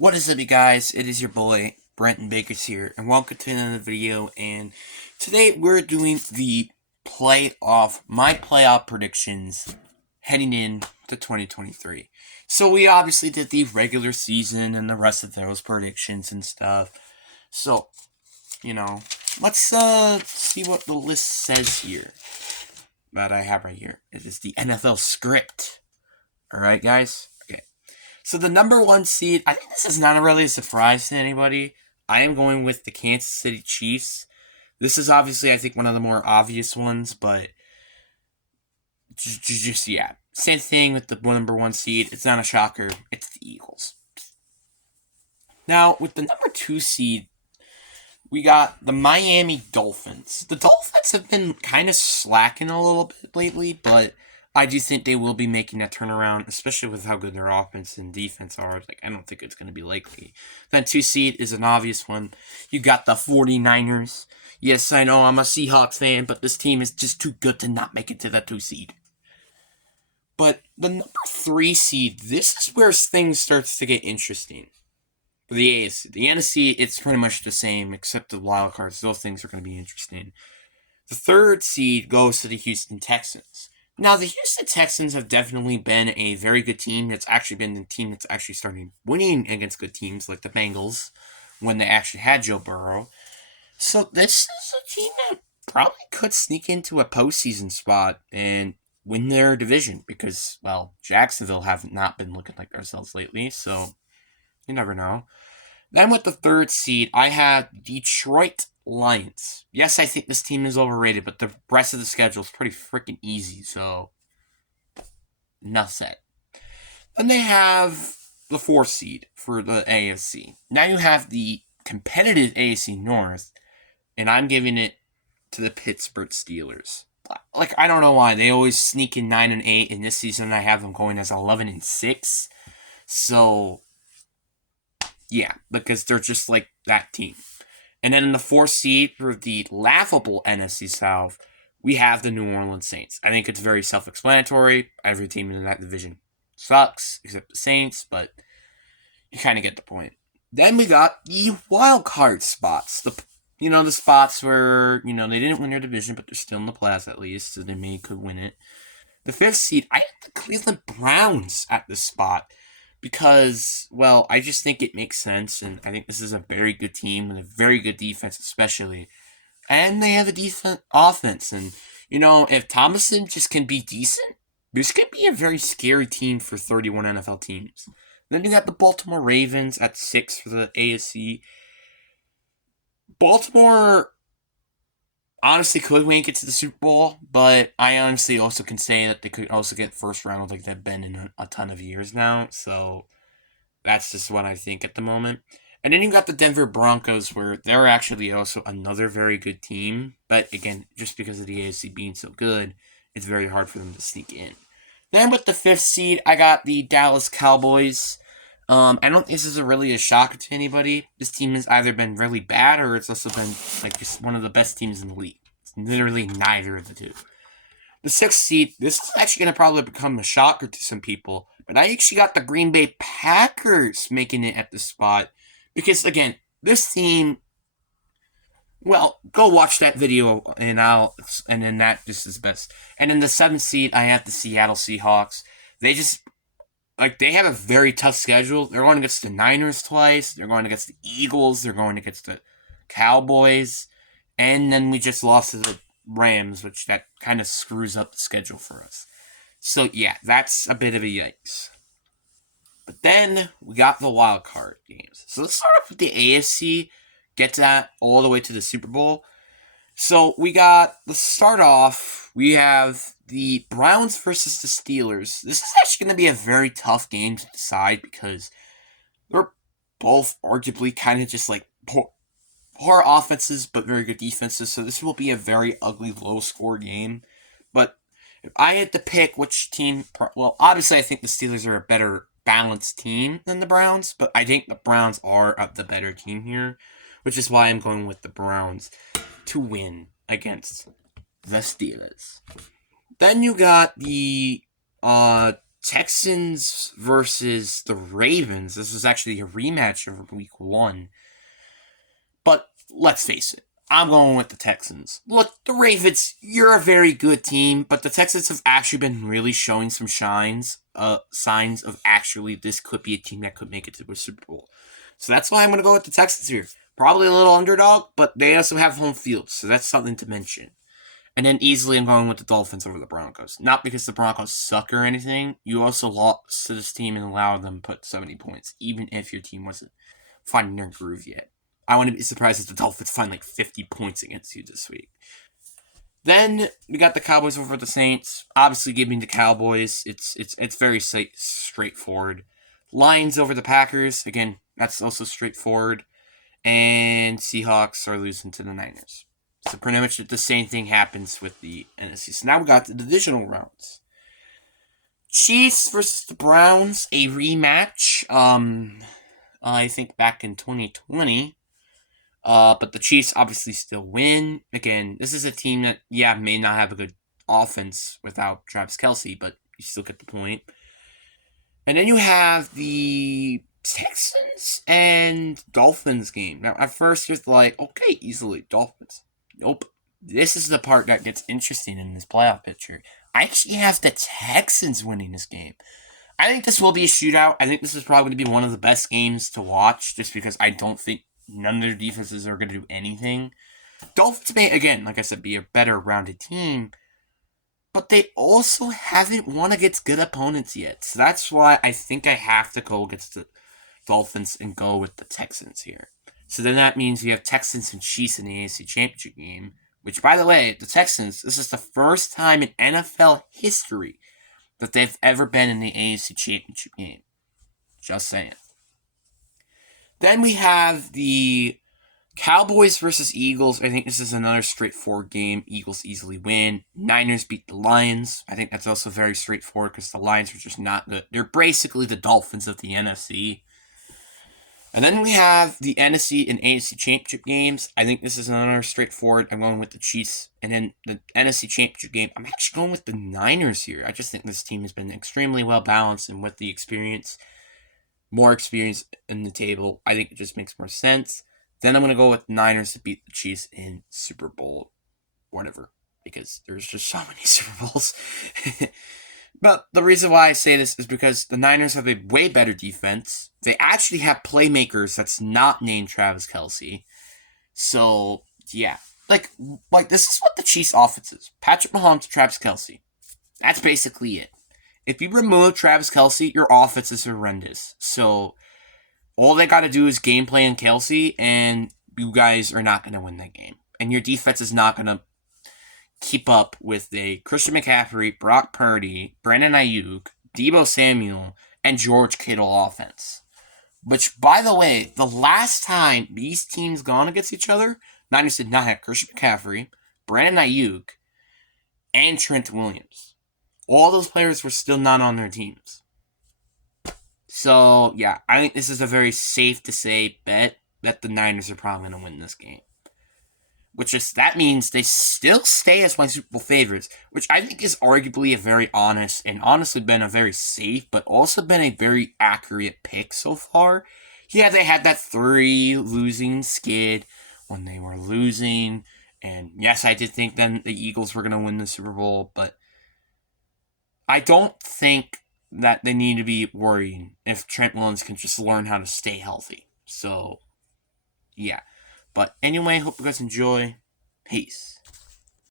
What is up, you guys? It is your boy, Brenton Bakers here, and welcome to another video, and today we're doing my playoff predictions heading in to 2023. So we obviously did the regular season and the rest of those predictions and stuff. So, let's see what the list says here that I have right here. It is the NFL script. Alright, guys? Okay. So the number one seed, I think this is not really a surprise to anybody. I am going with the Kansas City Chiefs. This is obviously, I think, one of the more obvious ones, but just yeah. Same thing with the number one seed. It's not a shocker. It's the Eagles. Now, with the number two seed, we got the Miami Dolphins. The Dolphins have been kind of slacking a little bit lately, but I do think they will be making that turnaround, especially with how good their offense and defense are. I don't think it's going to be likely. Then two seed is an obvious one. You got the 49ers. Yes, I know I'm a Seahawks fan, but this team is just too good to not make it to that two seed. But the number three seed, this is where things starts to get interesting. For the AFC. The NFC, it's pretty much the same, except the wild cards. Those things are going to be interesting. The third seed goes to the Houston Texans. Now, the Houston Texans have definitely been a very good team. It's actually been the team that's actually starting winning against good teams like the Bengals when they actually had Joe Burrow. So this is a team that probably could sneak into a postseason spot and win their division because, well, Jacksonville have not been looking like themselves lately, so you never know. Then with the third seed, I have Detroit Lions. Yes, I think this team is overrated, but the rest of the schedule is pretty freaking easy, so enough said. Then they have the fourth seed for the AFC. Now you have the competitive AFC North, and I'm giving it to the Pittsburgh Steelers. I don't know why. They always sneak in 9-8, and this season I have them going as 11-6. So yeah, because they're just like that team. And then in the fourth seed for the laughable NFC South, we have the New Orleans Saints. I think it's very self-explanatory. Every team in that division sucks, except the Saints, but you kind of get the point. Then we got the wild card spots. The spots where, they didn't win their division, but they're still in the playoffs at least, so they could win it. The fifth seed, I have the Cleveland Browns at this spot because, well, I just think it makes sense, and I think this is a very good team and a very good defense, especially. And they have a decent offense, and if Thomason just can be decent, this could be a very scary team for 31 NFL teams. Then you got the Baltimore Ravens at 6 for the AFC. Baltimore honestly could make it to the Super Bowl, but I honestly also can say that they could also get first round like they've been in a ton of years now. So that's just what I think at the moment. And then you got the Denver Broncos, where they're actually also another very good team. But again, just because of the AFC being so good, it's very hard for them to sneak in. Then with the fifth seed, I got the Dallas Cowboys. I don't think this is really a shocker to anybody. This team has either been really bad or it's also been just one of the best teams in the league. It's literally neither of the two. The sixth seed, this is actually going to probably become a shocker to some people, but I actually got the Green Bay Packers making it at this spot because, again, this team, well, go watch that video and then that just is best. And in the seventh seed, I have the Seattle Seahawks. They have a very tough schedule. They're going against the Niners twice. They're going against the Eagles. They're going against the Cowboys. And then we just lost to the Rams, which that kind of screws up the schedule for us. So, yeah, that's a bit of a yikes. But then we got the wild card games. So let's start off with the AFC. Get that all the way to the Super Bowl. So let's start off, we have the Browns versus the Steelers. This is actually going to be a very tough game to decide because they're both arguably kind of just like poor offenses but very good defenses. So this will be a very ugly, low-score game. But if I had to pick which team, well, obviously I think the Steelers are a better balanced team than the Browns, but I think the Browns are the better team here, which is why I'm going with the Browns to win against the Steelers. Then you got the Texans versus the Ravens. This is actually a rematch of week 1. But let's face it, I'm going with the Texans. Look, the Ravens, you're a very good team, but the Texans have actually been really showing some signs of actually this could be a team that could make it to the Super Bowl. So that's why I'm going to go with the Texans here. Probably a little underdog, but they also have home field, so that's something to mention. And then easily I'm going with the Dolphins over the Broncos. Not because the Broncos suck or anything. You also lost to this team and allowed them to put 70 points, even if your team wasn't finding their groove yet. I wouldn't be surprised if the Dolphins find like 50 points against you this week. Then we got the Cowboys over the Saints. Obviously, giving the Cowboys, it's very straightforward. Lions over the Packers. Again, that's also straightforward. And Seahawks are losing to the Niners. So pretty much the same thing happens with the NFC. So now we got the divisional rounds. Chiefs versus the Browns, a rematch. I think back in 2020. But the Chiefs obviously still win. Again, this is a team that, may not have a good offense without Travis Kelce, but you still get the point. And then you have the Texans and Dolphins game. Now, at first, you're like, okay, easily, Dolphins. Nope. This is the part that gets interesting in this playoff picture. I actually have the Texans winning this game. I think this will be a shootout. I think this is probably going to be one of the best games to watch, just because I don't think none of their defenses are going to do anything. Dolphins may, again, like I said, be a better rounded team, but they also haven't won against good opponents yet. So that's why I think I have to go against the Dolphins and go with the Texans here. So then that means you have Texans and Chiefs in the AFC Championship game, which, by the way, the Texans, this is the first time in NFL history that they've ever been in the AFC Championship game. Just saying. Then we have the Cowboys versus Eagles. I think this is another straightforward game. Eagles easily win. Niners beat the Lions. I think that's also very straightforward because the Lions are just not good. They're basically the Dolphins of the NFC. And then we have the NFC and AFC Championship games. I think this is another straightforward. I'm going with the Chiefs. And then the NFC Championship game, I'm actually going with the Niners here. I just think this team has been extremely well balanced, and with the more experience in the table, I think it just makes more sense. Then I'm going to go with Niners to beat the Chiefs in Super Bowl, whatever, because there's just so many Super Bowls. But the reason why I say this is because the Niners have a way better defense. They actually have playmakers that's not named Travis Kelce. So, yeah. Like this is what the Chiefs' offense is. Patrick Mahomes, Travis Kelce. That's basically it. If you remove Travis Kelce, your offense is horrendous. So, all they got to do is game plan Kelce, and you guys are not going to win that game. And your defense is not going to keep up with a Christian McCaffrey, Brock Purdy, Brandon Ayuk, Deebo Samuel, and George Kittle offense. Which, by the way, the last time these teams gone against each other, Niners did not have Christian McCaffrey, Brandon Ayuk, and Trent Williams. All those players were still not on their teams. So, yeah, I think this is a very safe to say bet that the Niners are probably going to win this game. That means they still stay as my Super Bowl favorites, which I think is arguably a very honest and honestly been a very safe, but also been a very accurate pick so far. Yeah, they had that 3 losing skid when they were losing, and yes, I did think then the Eagles were going to win the Super Bowl, but I don't think that they need to be worrying if Trent Williams can just learn how to stay healthy. So, yeah. But anyway, hope you guys enjoy. Peace.